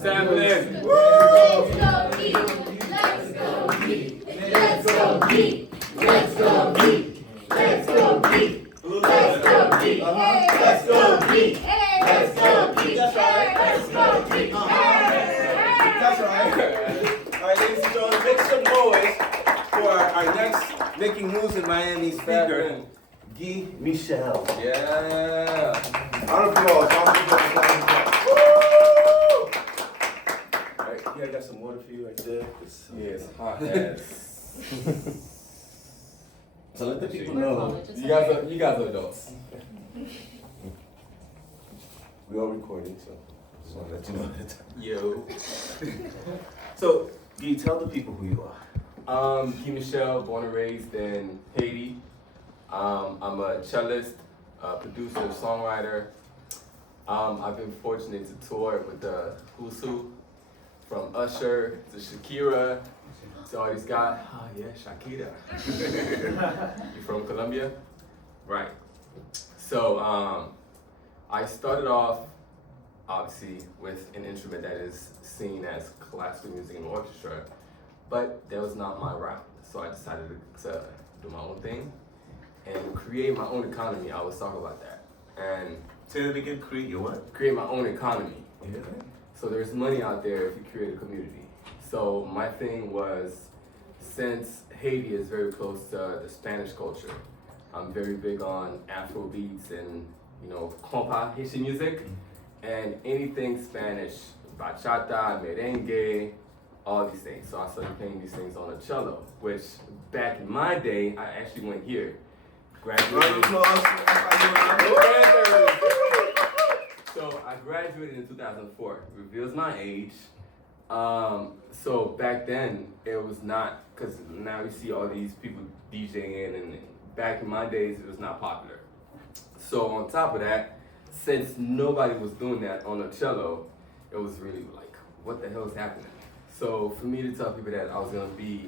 Sampling. Let's go eat. Let's go eat. Let's go eat. Let's go eat. Let's go eat. Let's go eat. Let's go eat. Let's go eat. That's right. Let's go eat. That's right. All right, ladies and gentlemen, make some noise for our next making moves in Miami speaker, Guy Michel. Yeah. Round of applause. Round of applause. All right, yeah, I got some water for you right there. Yeah, it's hot ass. So let the people know. You guys are adults. We are recording, so just want to let you know that. Yo. So, Guy, tell the people who you are. Guy Michel, born and raised in Haiti. I'm a cellist, producer, songwriter. I've been fortunate to tour with the Who's Who, from Usher to Shakira to all these guys. Oh yeah, Shakira. You from Colombia? Right. So I started off obviously with an instrument that is seen as classical music and orchestra, but that was not my route. So I decided to do my own thing and create my own economy. I always talk about that. And Say that again, create your what? create my own economy. Yeah. So there's money out there if you create a community. So my thing was, since Haiti is very close to the Spanish culture, I'm very big on Afro beats and, compa, Haitian music, and anything Spanish, bachata, merengue, all these things. So I started playing these things on a cello, which back in my day, I actually went here. Round of Graduated. applause. So I graduated in 2004. Reveals my age. So back then it was not, because now you see all these people DJing, and back in my days it was not popular. So on top of that, since nobody was doing that on a cello, it was really like, what the hell is happening? So for me to tell people that I was gonna be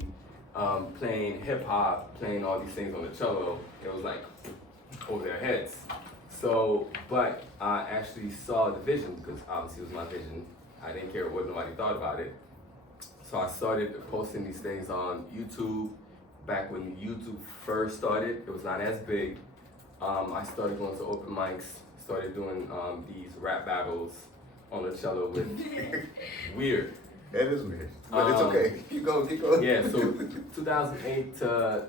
playing hip hop, playing all these things on the cello, it was like over their heads. So, but I actually saw the vision, because obviously it was my vision. I didn't care what nobody thought about it. So I started posting these things on YouTube. Back when YouTube first started, it was not as big. I started going to open mics, started doing these rap battles on the cello with weird. That is weird, but it's okay. Keep going. Yeah, so 2008 to,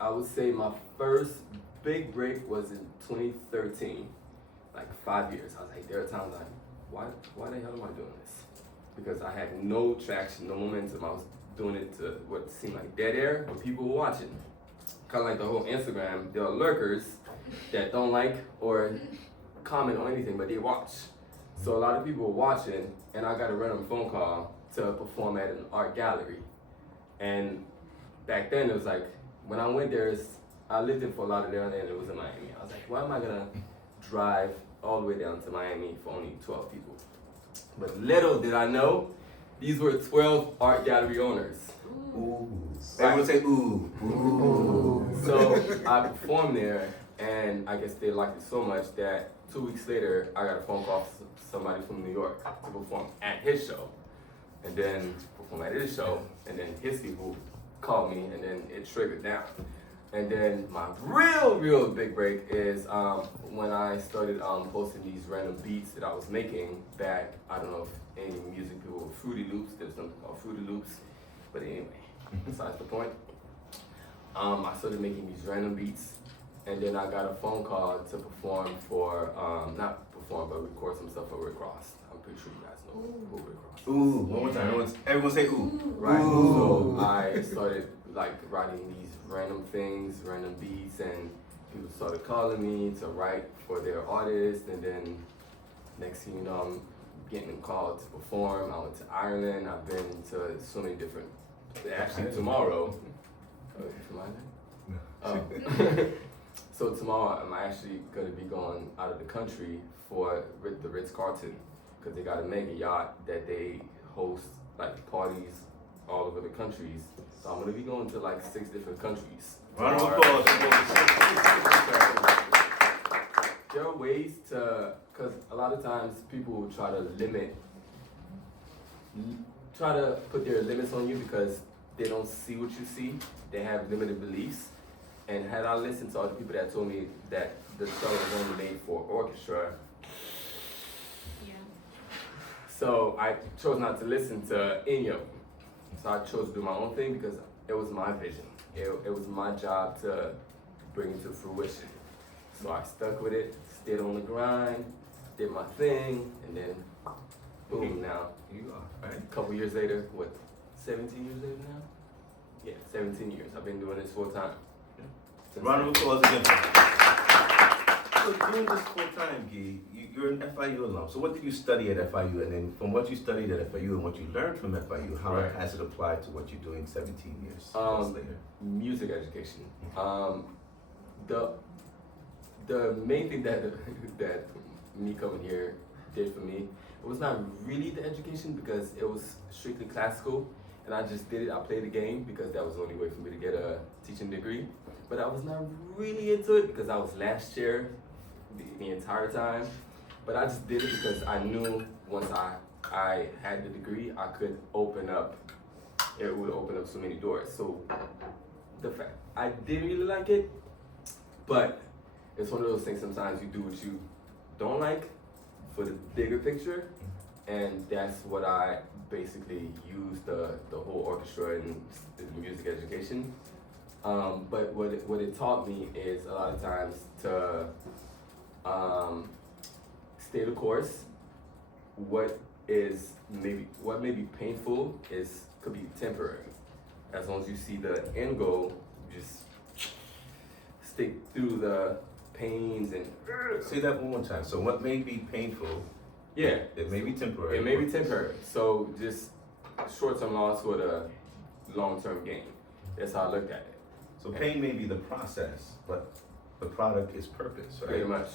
I would say my first big break was in 2013, like 5 years. I was like, there are times like, why the hell am I doing this? Because I had no traction, no momentum. I was doing it to what seemed like dead air, but people were watching. Kind of like the whole Instagram, there are lurkers that don't like or comment on anything, but they watch. So a lot of people were watching, and I got a random phone call to perform at an art gallery. And back then it was like, when I went there, I lived in Fort Lauderdale and it was in Miami. I was like, why am I gonna drive all the way down to Miami for only 12 people? But little did I know, these were 12 art gallery owners. Ooh. Everyone say ooh. Ooh. So I performed there, and I guess they liked it so much that 2 weeks later, I got a phone call from somebody from New York to perform at his show. And then perform at his show, and then his people called me, and then it triggered down. And then my real big break is when I started posting these random beats that I was making back. I don't know if any music people were Fruity Loops. There's something called Fruity Loops, but anyway, besides the point. I started making these random beats, and then I got a phone call to perform for not perform, but record some stuff for Rick Ross. I'm pretty sure you guys know who Rick Ross is. Ooh. One more time. Everyone say ooh. Right. Ooh. So I started like writing these random things, random beats, and people started calling me to write for their artists, and then next thing you know, I'm getting called to perform. I went to Ireland. I've been to so many different. Actually, tomorrow. From Ireland? So tomorrow, I'm actually going to be going out of the country for the Ritz-Carlton, because they got a mega yacht that they host like parties all over the countries. So I'm gonna be going to like 6 different countries. Round of applause. There are ways to, because a lot of times people will try to limit try to put their limits on you because they don't see what you see. They have limited beliefs. And had I listened to all the people that told me that the cello was only made for orchestra, so I chose not to listen to any of them. So I chose to do my own thing because it was my vision. It was my job to bring it to fruition. So I stuck with it, stayed on the grind, did my thing, and then boom, now. You are, right? A couple years later, what, 17 years later now? Yeah, 17 years. I've been doing this full time. Round of applause again. So doing this full time, Guy, you're an FIU alum. So what did you study at FIU? And then from what you studied at FIU and what you learned from FIU, how Right. has it applied to what you're doing 17 years plus later? Music education. The main thing that that me coming here did for me, it was not really the education because it was strictly classical, and I just did it. I played the game because that was the only way for me to get a teaching degree. But I was not really into it because I was last year the entire time. But I just did it because I knew once I had the degree, I could open up. It would open up so many doors. So the fact I didn't really like it, but it's one of those things. Sometimes you do what you don't like for the bigger picture, and that's what I basically used the whole orchestra and the music education. But what it taught me is a lot of times to stay the course. What may be painful could be temporary. As long as you see the end goal, just stick through the pains and. Say that one more time. So what may be painful, Yeah. it may be temporary. It may be temporary. So just short-term loss for the long-term gain. That's how I looked at it. So pain may be the process, but the product is purpose, right? Pretty much.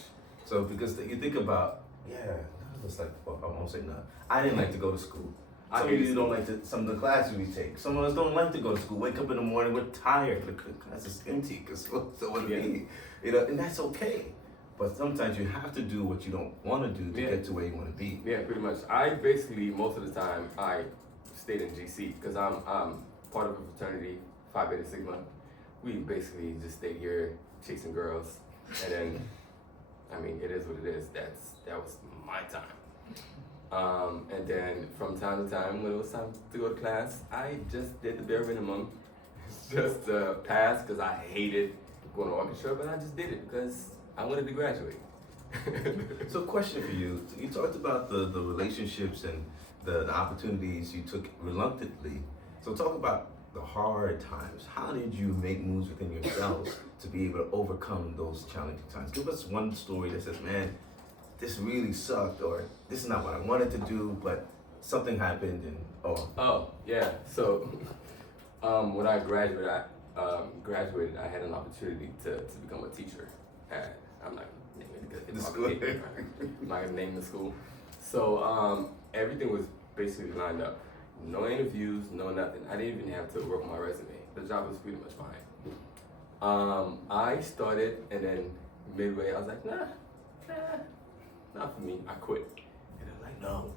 So because you think about, it's like, well, I won't say no. I didn't like to go to school. Some of you don't like some of the classes we take. Some of us don't like to go to school. Wake up in the morning, we're tired. The class is empty because so what do we need? And that's okay. But sometimes you have to do what you don't want to do to get to where you want to be. Yeah, pretty much. I basically, most of the time, I stayed in GC because I'm part of a fraternity, Phi Beta Sigma. We basically just stayed here chasing girls, and then, I mean, it is what it is. That was my time. And then from time to time, when it was time to go to class, I just did the bare minimum, just to pass, because I hated going to orchestra, but I just did it because I wanted to graduate. So question for you. You talked about the relationships and the opportunities you took reluctantly. So talk about the hard times. How did you make moves within yourselves to be able to overcome those challenging times? Give us one story that says, man, this really sucked, or this is not what I wanted to do, but something happened and Oh, yeah. So when I graduated, I had an opportunity to become a teacher at, I'm not naming the school. I'm not gonna name the school. So everything was basically lined up. No interviews, no nothing. I didn't even have to work on my resume. The job was pretty much fine. I started, and then midway, I was like, nah, not for me. I quit. And they're like, no.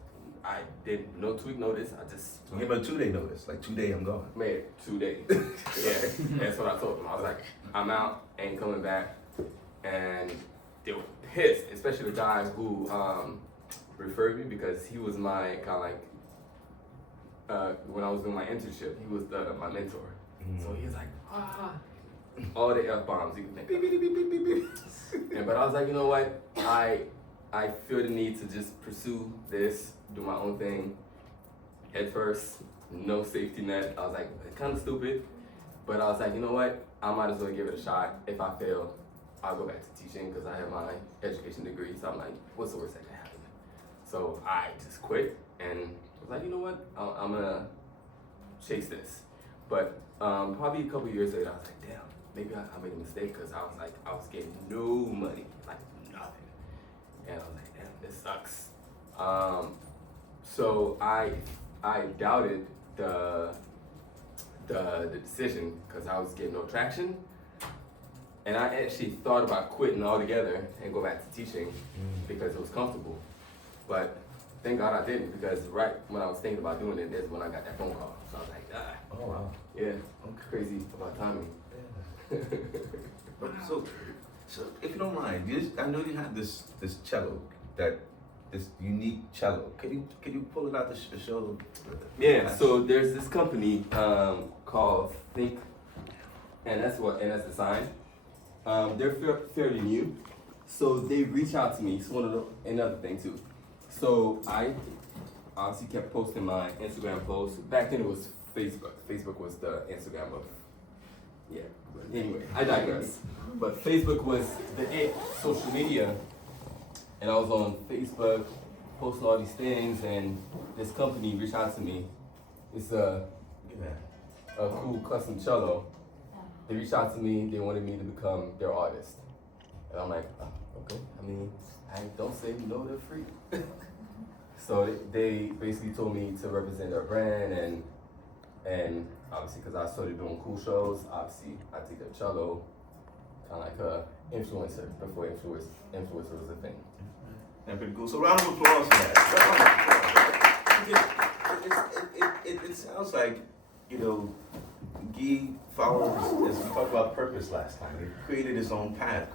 I did no 2-week notice. I just Give them a 2-day notice, like 2 days I'm gone. made 2 days. Yeah, that's what I told them. I was like, I'm out, ain't coming back. And they were pissed, especially the guy who referred me, because he was my kind of like, when I was doing my internship, he was my mentor. So he was like, all the F-bombs. He was like, beep, beep, beep, beep, beep, beep. But I was like, you know what? I feel the need to just pursue this, do my own thing, head first, no safety net. I was like, it's kind of stupid, but I was like, you know what? I might as well give it a shot. If I fail, I'll go back to teaching because I have my education degree. So I'm like, what's the worst that can happen? So I just quit and was like, you know what? I'm gonna chase this. But probably a couple years later, I was like, damn, maybe I made a mistake because I was getting no money, like nothing. And I was like, damn, this sucks. So I doubted the decision because I was getting no traction. And I actually thought about quitting altogether and go back to teaching because it was comfortable. But thank God I didn't, because right when I was thinking about doing it, that's when I got that phone call. So I was like, Oh wow. yeah, I'm crazy about timing. But so if you don't mind, I know you had this cello, this unique cello. Can you pull it out the show? Yeah, so there's this company called Think, and that's the sign. They're fairly new, so they reach out to me. It's another thing too. So I obviously kept posting my Instagram posts. Back then it was Facebook. Facebook was the Instagram of, yeah. But anyway, I digress. But Facebook was the social media, and I was on Facebook posting all these things, and this company reached out to me. It's a cool custom cello. They reached out to me. They wanted me to become their artist, and I'm like, oh, okay. I mean, I don't say no to free. So they basically told me to represent their brand, and obviously because I started doing cool shows, obviously I take a cello, kind of like a influencer before influencer was a thing. And pretty cool. So round of applause for that. It sounds like, Guy followed, as we talked about purpose last time. He created his own path,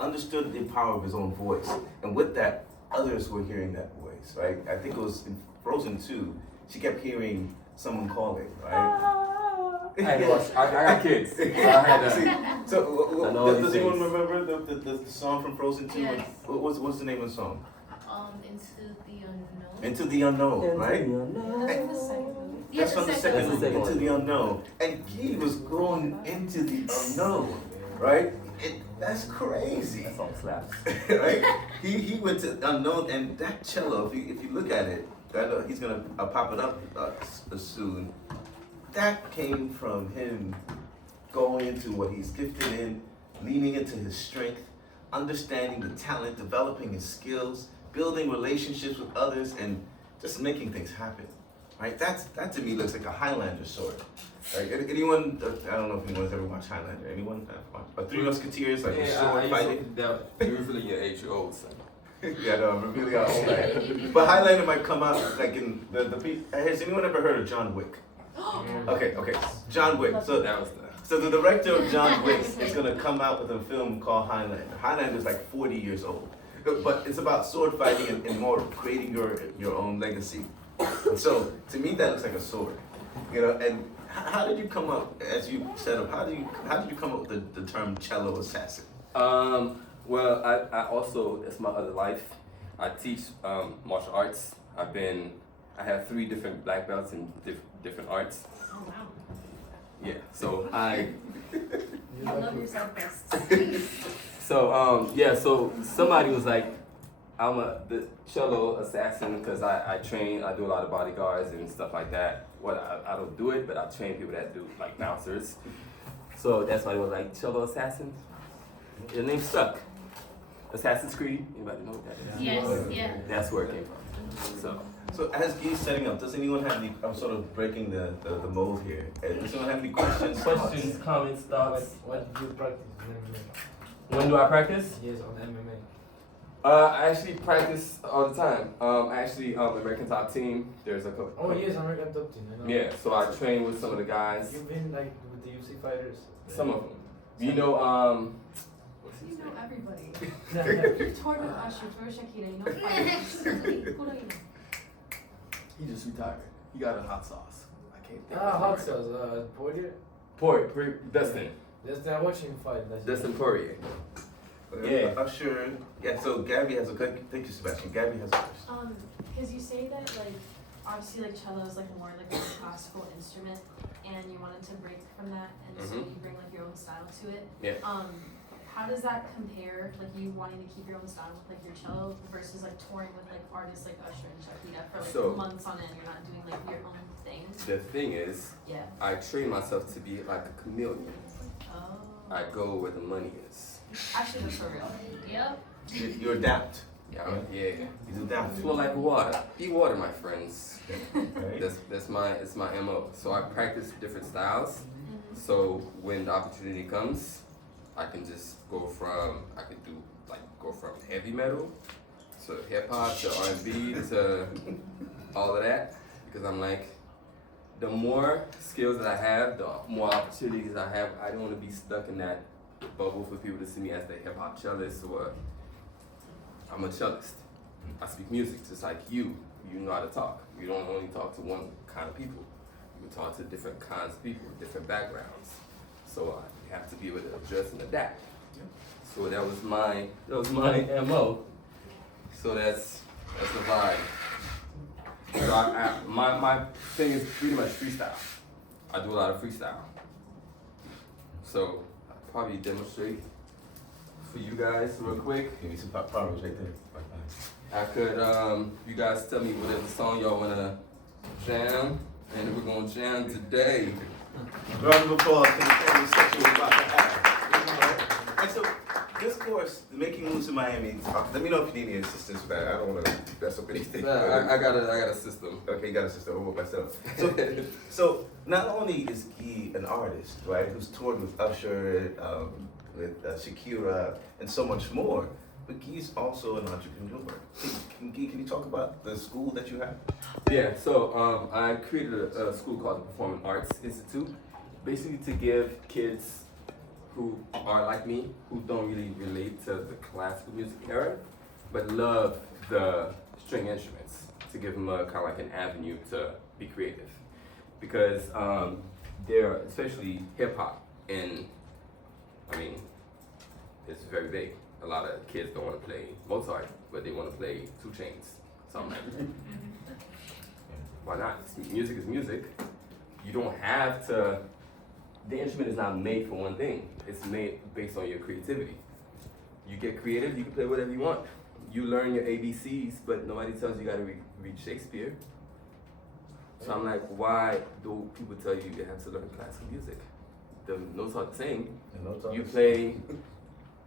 understood the power of his own voice. And with that, others were hearing that voice, right? I think it was in Frozen 2, she kept hearing someone calling, right? I got kids. So I had does anyone remember the song from Frozen 2? Yes. What's the name of the song? Into the Unknown. Into the Unknown, right? That's the second movie. That's from the second That's the movie, second Into one. the Unknown. And he was going into the unknown, right? That's crazy. That song slaps. Right? He went to unknown, and that cello, if you look at it, he's gonna pop it up soon. That came from him going into what he's gifted in, leaning into his strength, understanding the talent, developing his skills, building relationships with others, and just making things happen. Right? That to me looks like a Highlander sword. Right? Anyone? I don't know if anyone's ever watched Highlander. Anyone? Three Musketeers, like a sword fighting. You're revealing your age, you're old, son. Yeah, no, I'm really old. But Highlander might come out like in the has anyone ever heard of John Wick? Okay, John Wick. So the director of John Wick is gonna come out with a film called Highlander. Highlander is like 40 years old, but it's about sword fighting and more creating your own legacy. And so to me, that looks like a sword, And how did you come up, as you set up? How did you come up with the term cello assassin? Well, I also, it's my other life. I teach martial arts. I have 3 different black belts in different arts. Oh, wow. Yeah, so You love yourself best. so somebody was like, I'm the cello assassin because I train, I do a lot of bodyguards and stuff like that. I don't do it, but I train people that do, like bouncers. So that's why they were like, cello assassin. Your name stuck. Assassin's Creed, anybody know what that is? Yes, yeah. That's where it came from. So as Guy's setting up, does anyone have any, I'm sort of breaking the mold here. Does anyone have any questions? Questions, comments, thoughts? What do you practice in MMA? When do I practice? Yes, on MMA. I actually practice all the time. American Top Team. There's a couple. Oh yes, American Top Team. I know. Yeah, so I train with some of the guys. You've been like with the UFC fighters. Some of them. You know, what's his You know name? everybody. You toured with Usher, you toured with Shakira, you know fighters. He just retired. He got a hot sauce. I can't think. Hot sauce. Poirier. Dustin. I watched him fight. Dustin Poirier. Yeah. Usher. Yeah. So Gabby has a good. Thank you, Sebastian. Gabby has a question. Because you say that like obviously like cello is like more like a classical instrument, and you wanted to break from that, and so you bring like your own style to it. Yeah. How does that compare, like you wanting to keep your own style with like your cello versus like touring with like artists like Usher and Shakira for like months on end? You're not doing like your own thing. The thing is, Yeah. I train myself to be like a chameleon. Oh. I go where the money is. Actually, that's for real. Yep. You adapt. Yeah. You adapt. Flow like water. Be water, my friends. Right? It's my MO. So I practice different styles. So when the opportunity comes, I can just go from heavy metal to hip hop, to R&B, to all of that, because I'm like, the more skills that I have, the more opportunities I have. I don't want to be stuck in that bubble for people to see me as the hip hop cellist, or I'm a cellist. I speak music just like you. You know how to talk. You don't only talk to one kind of people. You talk to different kinds of people, different backgrounds. So you have to be able to adjust and adapt. So that was my MO. So that's the vibe. So my thing is pretty much freestyle. I do a lot of freestyle. So I'll probably demonstrate for you guys real quick. Give me some powers right there. I could, you guys tell me whatever song y'all wanna jam, and we're gonna jam today. Round of applause for the family section we're about to have. And so, this course, the Making Moves in Miami, let me know if you need any assistance with that. I don't want to mess up anything. I got a system. Okay, you got a system. I'll myself. So not only is Guy an artist, right, who's toured with Usher, with Shakira, and so much more, but Guy's also an entrepreneur. Guy, can you talk about the school that you have? Yeah, so I created a school called the Performing Arts Institute, basically to give kids who are like me, who don't really relate to the classical music era, but love the string instruments, to give them a kind of like an avenue to be creative. Because they're, especially hip hop, and I mean, it's very big. A lot of kids don't want to play Mozart, but they want to play 2 Chainz, something like that. Why not? Music is music. You don't have to, the instrument is not made for one thing. It's made based on your creativity. You get creative, you can play whatever you want. You learn your ABCs, but nobody tells you gotta read Shakespeare. So I'm like, why do people tell you you have to learn classical music? The notes are the same. You play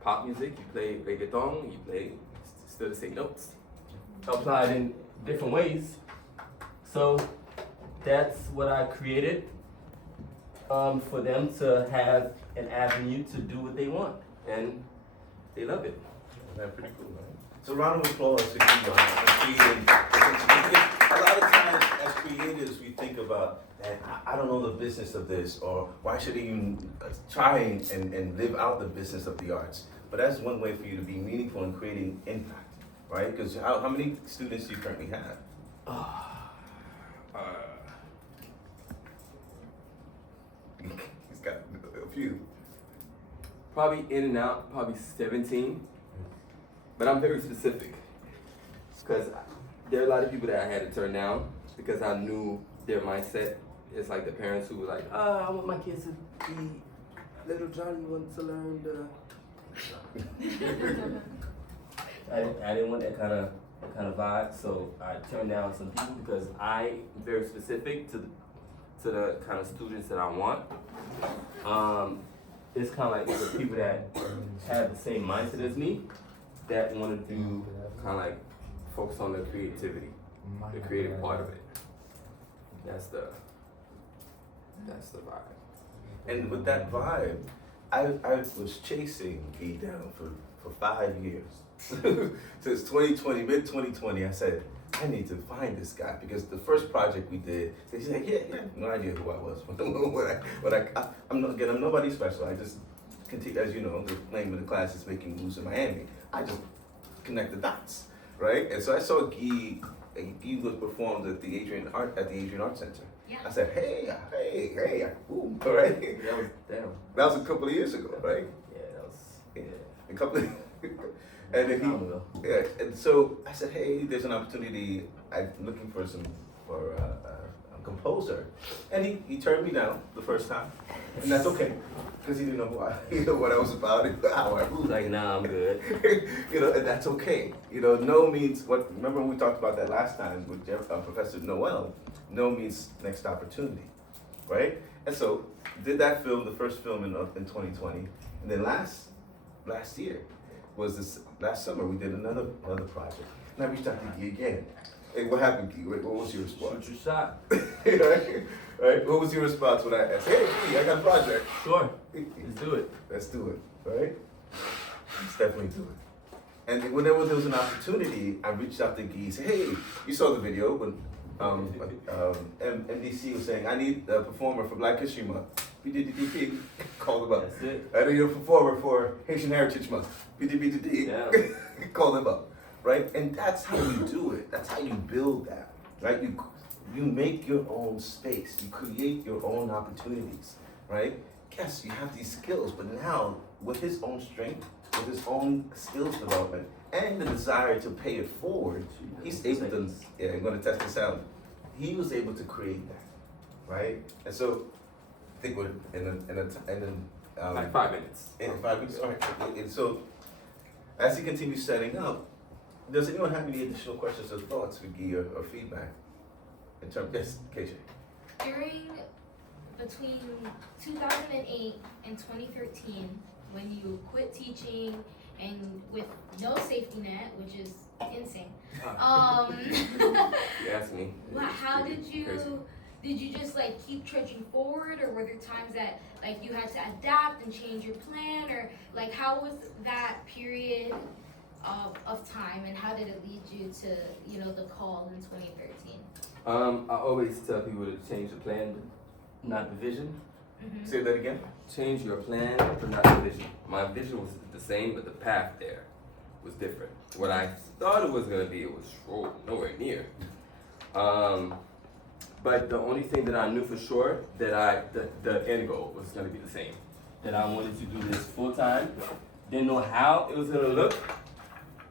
pop music, you play reggaeton, you play still the same notes, applied in different ways. So that's what I created for them to have an avenue to do what they want, and they love it. That's pretty cool, man. So round of applause to you for creating. A lot of times as creatives we think about that I don't know the business of this, or why should I even try and live out the business of the arts? But that's one way for you to be meaningful in creating impact, right? Because how many students do you currently have? He's got a few. Probably in and out, probably 17. But I'm very specific, because there are a lot of people that I had to turn down because I knew their mindset. It's like the parents who were like, I want my kids to be, little Johnny wants to learn the. I didn't want that kind of vibe, so I turned down some people because I'm very specific to the kind of students that I want. It's kind of like the people that have the same mindset as me, that want to do kind of like focus on the creativity, the creative part of it. That's the vibe. And with that vibe, I was chasing E down for 5 years. Since 2020, mid 2020, I said, I need to find this guy, because the first project we did, they said, yeah, no idea who I was. I'm nobody special. I just continue, as you know, the name of the class is Making Moves in Miami. I just connect the dots, right? And so I saw Guy was performed at the Adrian Art Center. Yeah. I said, hey, boom, all right? That was a couple of years ago, right? Yeah, that was A couple of and then and so I said, hey, there's an opportunity. I'm looking for a composer, and he turned me down the first time, and that's okay, because he didn't know what I was about, how I moved. like, nah, I'm good. And that's okay. No means what. Remember when we talked about that last time with Professor Noel? No means next opportunity, right? And so did that film, the first film in 2020, and then last year was this last summer we did another project, and I reached out to Guy again. Hey, what happened, Guy? What was your response? Shoot your shot. Right? What was your response when I asked, hey, Guy, I got a project? Sure. Let's do it. Let's do it, right? Let's definitely do it. And whenever there was an opportunity, I reached out to Guy, said, hey, you saw the video when MDC was saying, I need a performer for Black History Month. BDDP, called him up. That's it. I need a performer for Haitian Heritage Month. BDBDD, Yeah. call him up, right? And that's how you do it. That's how you build that, right? You make your own space. You create your own opportunities, right? Yes, you have these skills, but now with his own strength, with his own skills development, and the desire to pay it forward, he's able to, yeah, I'm gonna test this out. He was able to create that, right? And so, I think we're Like 5 minutes. in 5 weeks, all right. And so, as he continues setting up, does anyone have any additional questions or thoughts for Guy or feedback? In terms, yes, KJ. Between 2008 and 2013, when you quit teaching and with no safety net, which is insane. You asked me. How did Crazy. you just like keep trudging forward, or were there times that like you had to adapt and change your plan, or like how was that period of time, and how did it lead you to, you know, the call in 2013? I always tell people to change the plan, not the vision. Mm-hmm. Say that again. Change your plan, but not the vision. My vision was the same, but the path there was different. What I thought it was gonna be, it was nowhere near. But the only thing that I knew for sure, that the end goal was gonna be the same. That I wanted to do this full time. Didn't know how it was gonna look,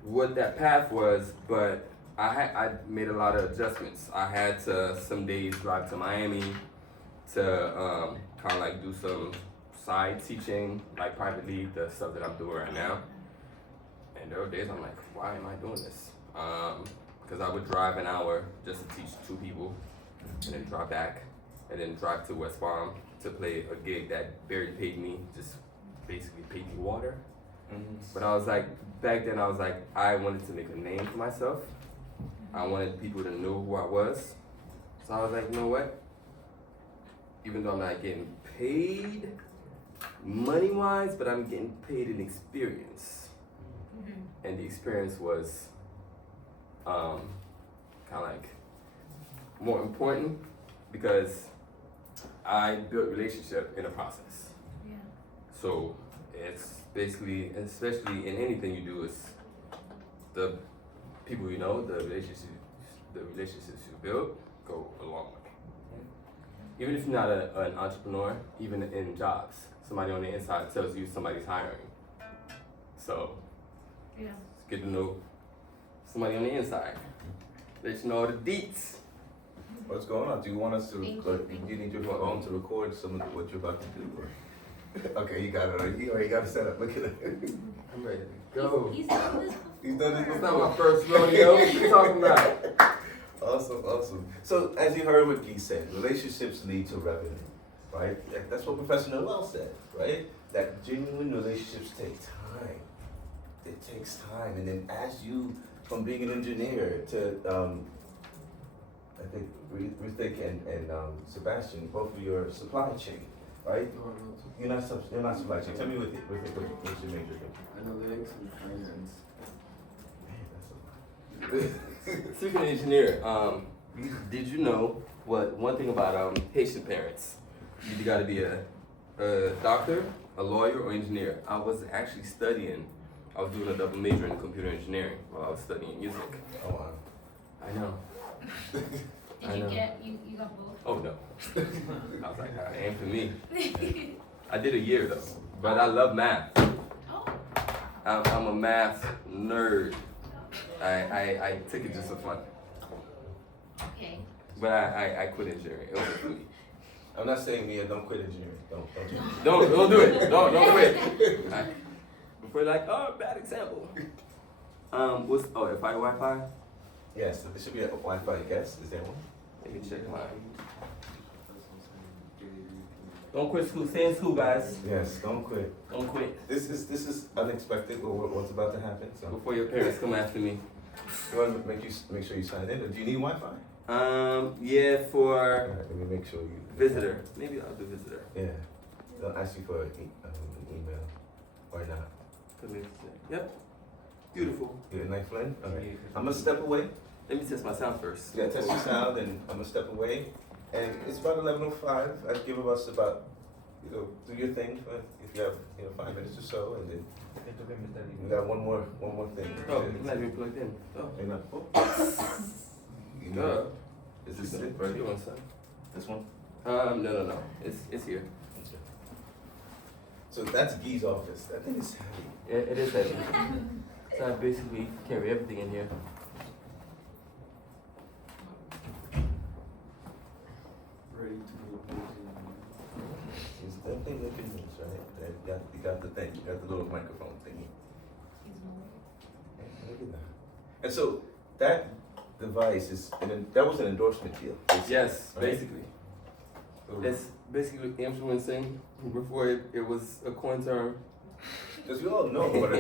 what that path was, but I made a lot of adjustments. I had to some days drive to Miami to kind of like do some side teaching, like privately, the stuff that I'm doing right now. And there were days I'm like, why am I doing this? Because I would drive an hour just to teach 2 people, and then drive back, and then drive to West Palm to play a gig that barely paid me, just basically paid me water. Mm-hmm. But I was like, back then I was like, I wanted to make a name for myself. I wanted people to know who I was. So I was like, you know what? Even though I'm not getting paid money-wise, but I'm getting paid in experience. Mm-hmm. And the experience was kind of like more important because I built relationship in the process. Yeah. So it's basically, especially in anything you do, it's the people you know, the relationships you build go a long way. Even if you're not an entrepreneur, even in jobs, somebody on the inside tells you somebody's hiring. So Yeah. it's good to know somebody on the inside. Let you know the deets. What's going on? Do you want us to? Thank Do you. you need your phone to record some of what you're about to do? Or? Okay, you got it already. You already got it set up. Look at it. I'm ready to go. He's done this before. He's done this It's before. not my first rodeo. What you talking about? Awesome. So, as you heard what Guy said, relationships lead to revenue, right? That's what Professor Noel said, right? That genuine relationships take time. It takes time, and then as you, from being an engineer to, I think Ruthik and Sebastian, both of your supply chain, right? You're not supply chain. Tell me what's your major thing? Analytics and finance. Man, that's a lot. Speaking of engineer, did you know one thing about Haitian parents? You either gotta be a doctor, a lawyer, or engineer. I was actually studying. I was doing a double major in computer engineering while I was studying music. Oh wow. I know. I Did you know. get, you got both? Oh no. I was like, ain't for me. I did a year though, but I love math. Oh, I'm a math nerd. I took it just for fun, okay. but I quit engineering. It wasn't for me. I'm not saying Mia, don't quit engineering. Don't do it. Don't do it. Don't quit. Before like, oh, bad example. What's if I Wi-Fi? Yes, there should be a Wi-Fi guest. Is there one? Let me check mine. Don't quit school. Stay in school, guys. Yes, don't quit. Don't quit. This is unexpected. What's about to happen? So Before your parents come after me. you want to make sure you sign in. Do you need Wi-Fi? Yeah, All for right, let me make sure you. visitor. Maybe I'll do visitor. Yeah, they'll ask you for an email or not. Yep. Beautiful. You're a nice friend? All right. I'm gonna step away. Let me test my sound first. Yeah, test your sound, and I'm gonna step away. And it's about 11:05. I'd give us about, do your thing for, if you have, 5 minutes or so, and then we got one more thing. Oh, it's not even plugged in. Oh. You're not- You Duh. know, is this it? What you want, son? This one? No. It's here. So that's Guy's office. That thing is heavy. It is heavy. So I basically carry everything in here. Ready to go. Is that thing looking nice, right? You got the thing. You got the little microphone thingy. Look at that. And so that device that was an endorsement deal. basically, Yes, right? basically. It's basically influencing. Before it was a coin term. Because we all know what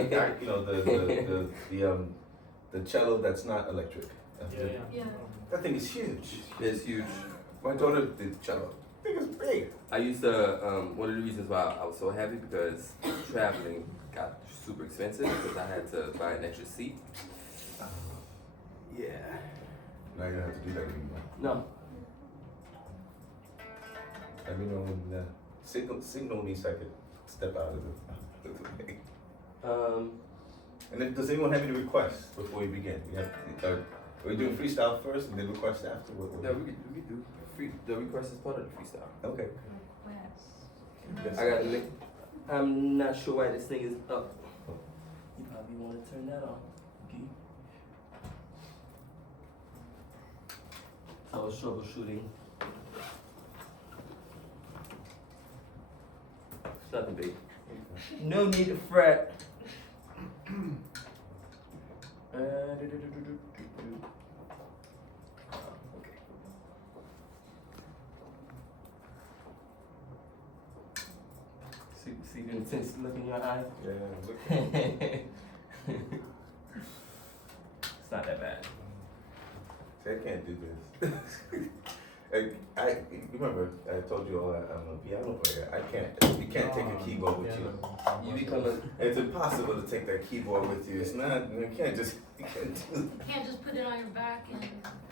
the cello that's not electric. Yeah. That thing is huge. It's huge. My daughter did cello. That thing is big. I used to, one of the reasons why I was so happy because traveling got super expensive because I had to buy an extra seat. Yeah. Now you don't have to do that anymore. No. Let me know when signal me so I could step out of the way. And then, does anyone have any requests before we begin? Are we doing freestyle first and then requests after? No, we could do the request is part of the freestyle. Okay. Yes. I got a link. I'm not sure why this thing is up. You probably want to turn that on. Okay. I was troubleshooting. It's nothing big. No need to fret. Okay. See the intense look in your eye? Yeah. It's not that bad. See, I can't do this. I remember I told you all that I'm a piano player. You can't take a keyboard with you. You become a. It's impossible to take that keyboard with you. It's not. You can't do. You can't just put it on your back and.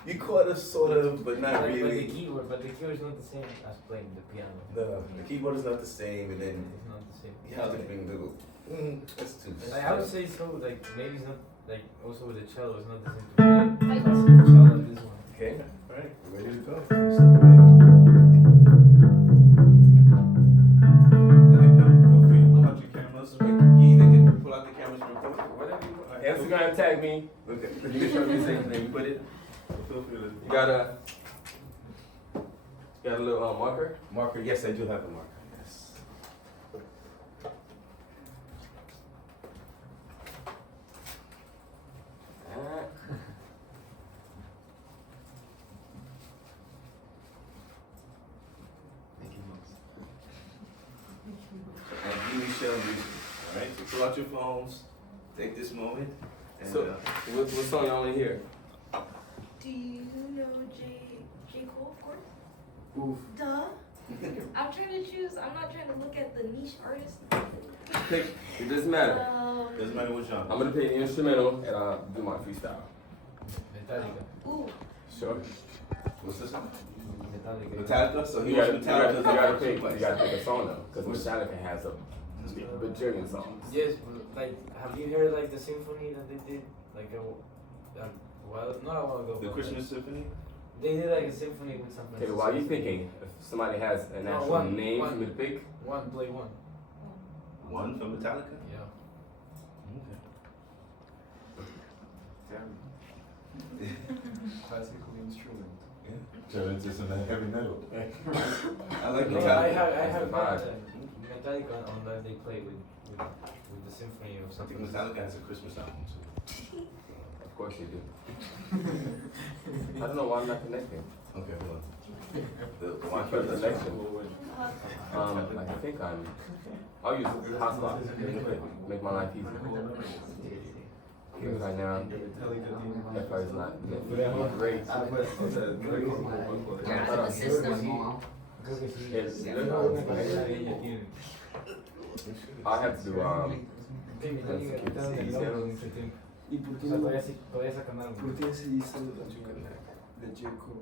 You caught us sort of, but not But really. the keyboard is not the same as playing the piano. The keyboard is not the same, and then It's not the same. you have to bring little. That's too. Like, I would say so. Like maybe it's not like also with the cello. It's not the same to play I classical cello as this one. Okay. All right. We're ready to go. Step away. Feel free to pull out your cameras. Either can pull out the cameras real quick, whatever you want. Instagram tag me. Okay. You show me saying name. You put it. Feel free to. You got a little marker. Marker. Yes, I do have a marker. Yes. Alright. And you, Michel, music. All right. So pull out your phones. Take this moment. And, So, what song y'all want to hear? Do you know J. Cole, of course? Oof. Duh. I'm trying to choose. I'm not trying to look at the niche artist. Pick. It doesn't matter. doesn't matter what genre. I'm gonna play the instrumental and I'll do my freestyle. Metallica. Ooh. Sure. What's this one? Metallica. Metallica. So he You wants gotta, Metallica. you gotta pick a song though, because Metallica has a bajillion songs. Yes, like have you heard like the symphony that they did like a while not a while ago? The but, Christmas like, Symphony. they did like a symphony with some. Okay, while you thinking, if somebody has an No, actual one- name one. for me to pick, Play one. One from Metallica. Yeah. Classical instrument. Yeah. Turn into some heavy metal. I like No, Metallica. I That's have the heard vibe. Metallica on that they play with the symphony or I think something. Metallica has a Christmas album too. of course you do. I don't know why I'm not connecting. Okay, hold on. The Why one can't the connection. connection? I think I'll use the hotspot. Make my life easier. Because right now, if I was not great. You're out of the system. It's I have to do ¿Y por O qué sea, no? todavía sacan algo. ¿Por qué se dice de J. Cole?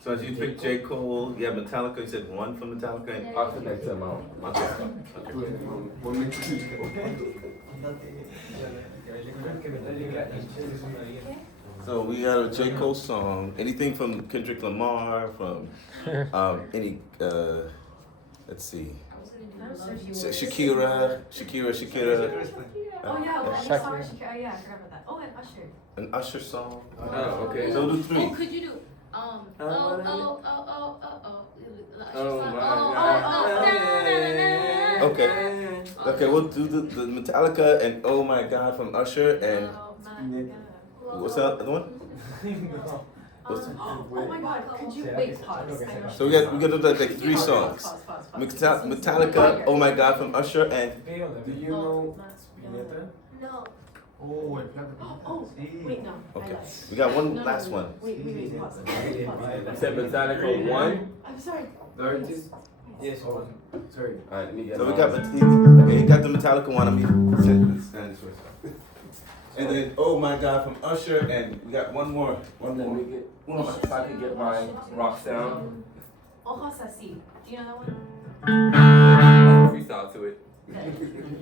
So as you picked J. Cole, you have Metallica, you said one from Metallica, and I'll connect to my own. Ponme explica. so we got a J. Cole song. Anything from Kendrick Lamar, from any, let's see, Shakira. Oh yeah, well, Shakira. Oh yeah, I forgot about that. Oh, and Usher. An Usher song. Oh, okay. So do Oh, three. could you do Oh my oh. Okay. Okay, we'll do the Metallica and Oh My God from Usher and Oh my God. what's that other one? Oh my God, could you wait, pause. I know So we got like three Pause, songs. pause. Metallica, Oh My God from Usher, and Do you know No. Spinetta? No. Oh, el plato. Oh, wait, no. I okay, lied. we got one No, no, last no. one. Wait, pause. You Pause. said Metallica 1? I'm sorry. The artist? Yes, Oh, sorry. Alright, let me get So we mine. got okay, you got the Metallica one. Stand this way. And then Oh My God from Usher, and we got one more. Let me get, if I could get my rock sound. Ojos así. Do you know that one? I'll freestyle to it.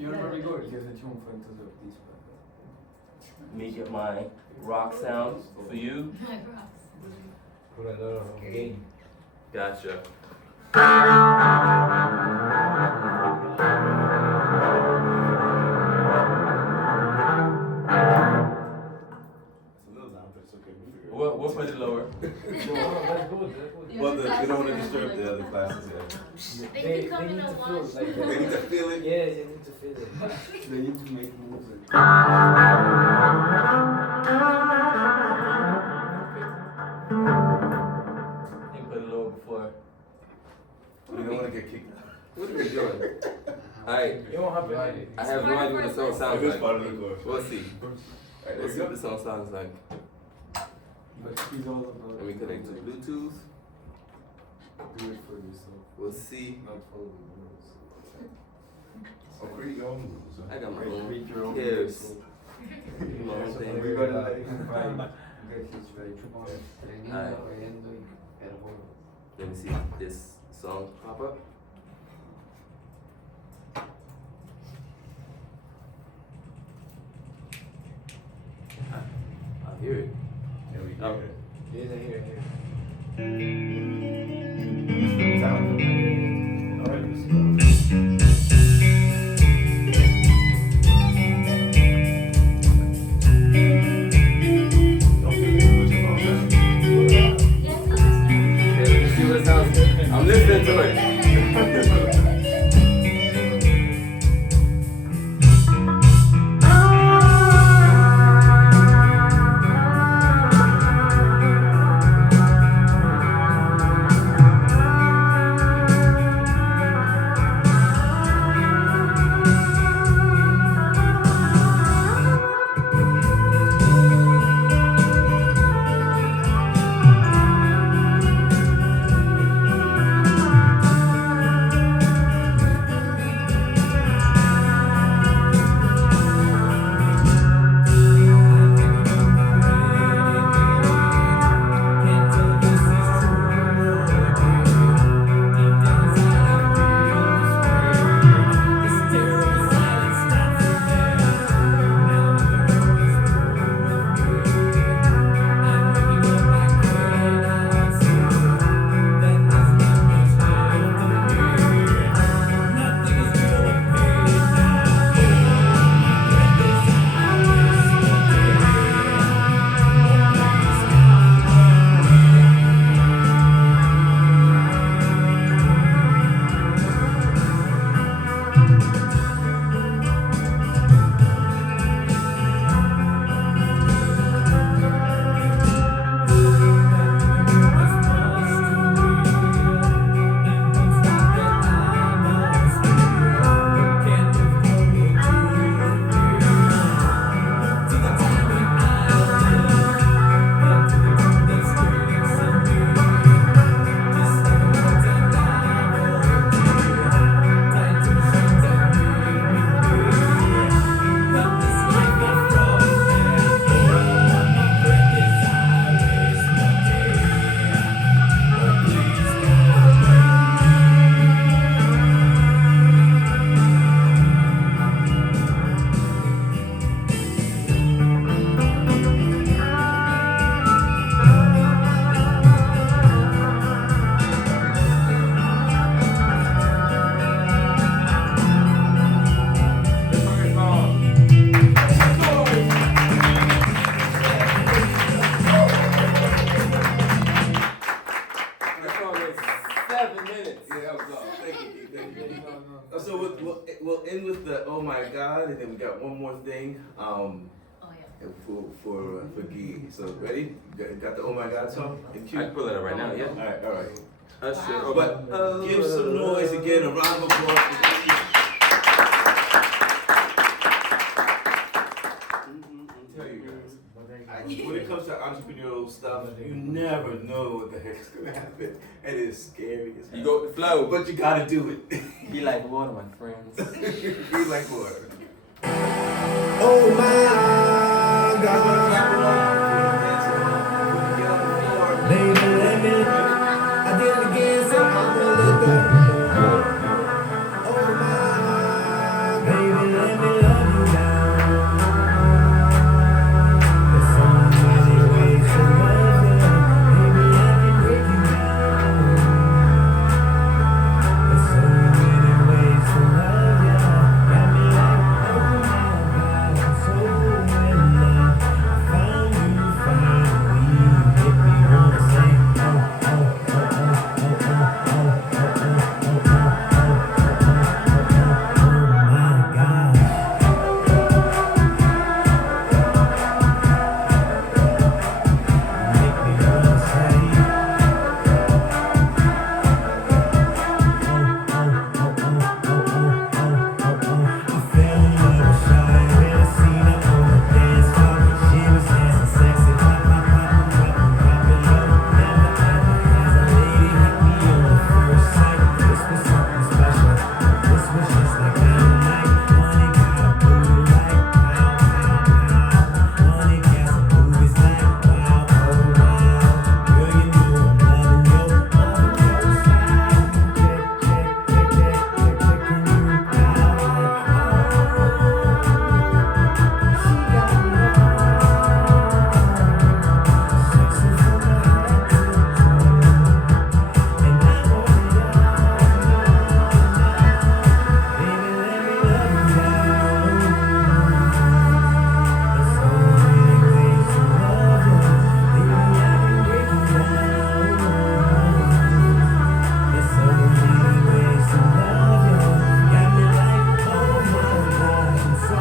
Yo no recuerdo que has hecho un cuento de artista. Let me get my rock sound for you. Curador game. Gotcha. We'll put it lower. That's good. Well, we don't want to disturb the other classes. Yeah. They can come in need at to feel once. like They need to feel it. Yes, you need to feel it. They need to make music. And put it lower before. We don't want to get kicked out. What are we doing? Alright, It won't happen. I have no idea what the song sounds It is like. part of the course. We'll see. Alright, let's see what the song sounds like. But he's all about Let me connect to Bluetooth. do it for yourself, We'll see. not follow the rules. Oh, create your own rules. I got my Right, own. create your own Cares. rules. My own thing. We gotta let him find get his right. Alright. Let me see this song pop up. I hear it. There we Oh. go. Yes, I hear it. It's the Metallica, right? All right, let's go. Don't give me too much about that. Okay, let me see what it sounds like. I'm listening to it. we'll end with the oh my God, and then we got one more thing. Oh yeah. For Guy. So ready? Got the oh my God song? In I cue? can pull it up right now. Yeah. All right. Usher. Wow. But give some noise again, a round of applause for Guy. Tell you guys, when it comes to entrepreneurial stuff, you never know what the heck is gonna happen, and it's scary as hell. You go with the flow. But you gotta do it. Be like water, my friends. Be like water. Oh my God. Baby, let me. I did it again, so I'm gonna look back. Oh my, baby, let me love you now. There's so many ways to love you. Maybe I can break you down. There's so many ways to love you. Got me like, oh my God, I'm so in love. I found you finally. You make me wanna say, oh, oh, oh, oh, oh, oh, oh, oh, oh, oh, oh, oh my God. Make me wanna say, I fell in love with Shawty when I seen her on the dance floor. She was dancing sexy, pop, pop, pop, pop, pop it low. Never advertised, a lady hit me on the first sight. This was something special. This was just like dynamite. Honey got a booty like pow, pow, pow. Honey got some boobies like wow, oh wow. Girl, you know I'm loving your style. Checking you out like she got me sexy from my head to the toe, and I want it all. Baby, let me love you now. There's so many ways to love you. Baby, I can break you down. There's so many ways to love you. Got me like, oh my God, I'm so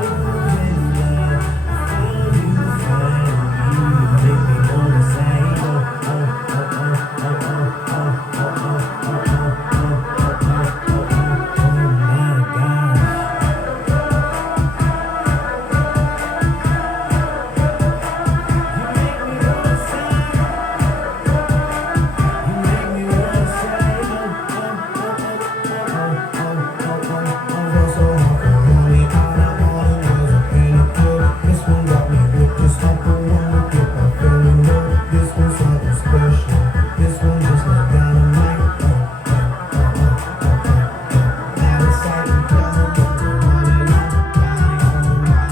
in love. I found you finally. You make me wanna say, oh, oh, oh, oh, oh, oh, oh, oh, oh, oh, oh, oh, my God. You make me wanna say, you make me wanna say, oh, oh, oh, oh, oh, oh, oh, oh, so I can really out of all the ways I've been up here. This one got me with this upper one to get my feeling low. This one's something special. This one just like dynamite. Out of sight, I'm running up, running up,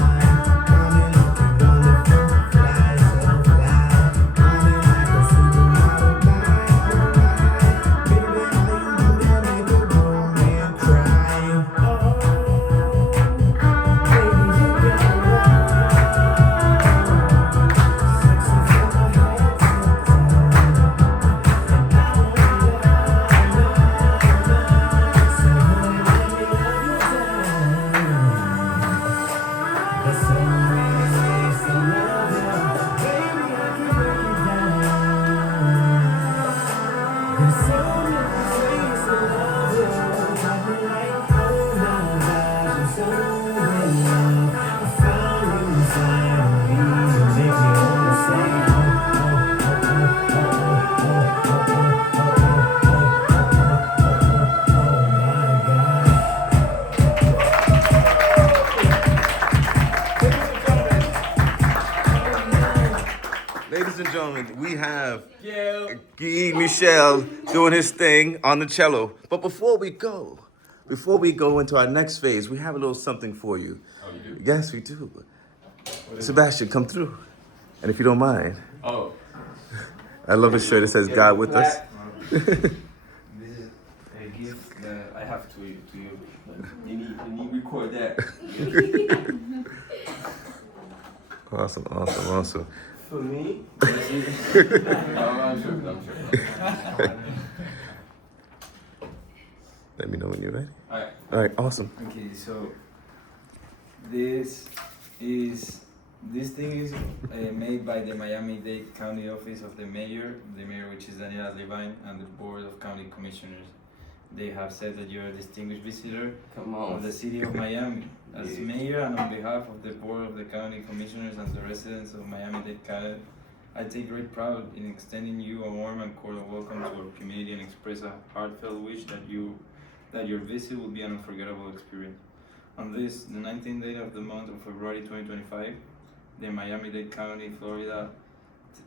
coming up and wonderful, fly so fly, coming like a supermodel, baby, how you do that make a grown man cry? Oh, baby, you got sexy from my head to the toe, and I want it all, so honey, let me love you down. There's so many ways to love you, baby, I can break you down. There's so many ways to love you, got me like, oh my gosh, I'm so in love. I found you finally. You make me wanna say, oh, oh, oh, oh, oh, oh, oh, oh, oh my God. Ladies and gentlemen, we have Guy Michel doing his thing on the cello. But before we go into our next phase, we have a little something for you. Oh, you do? Yes, we do. Sebastian, come through. And if you don't mind, Oh. I love his shirt. It says God with us. This is a gift that I have to you. You need to record that. Awesome. For me? I'm sure. Let me know when you're ready. Alright. All right, awesome. Okay, so this thing is made by the Miami-Dade County Office of the mayor which is Daniela Levine, and the Board of County Commissioners. They have said that you're a distinguished visitor Come of on. the city of Miami. As Yeah. mayor and on behalf of the Board of the County Commissioners and the residents of Miami-Dade County, I take great pride in extending you a warm and cordial welcome to our community and express a heartfelt wish that your visit will be an unforgettable experience. On this, the 19th day of the month of February 2025, the Miami-Dade County, Florida,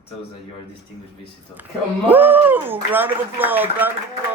tells that you are a distinguished visitor. Come on. Woo! Round of applause. Round of applause.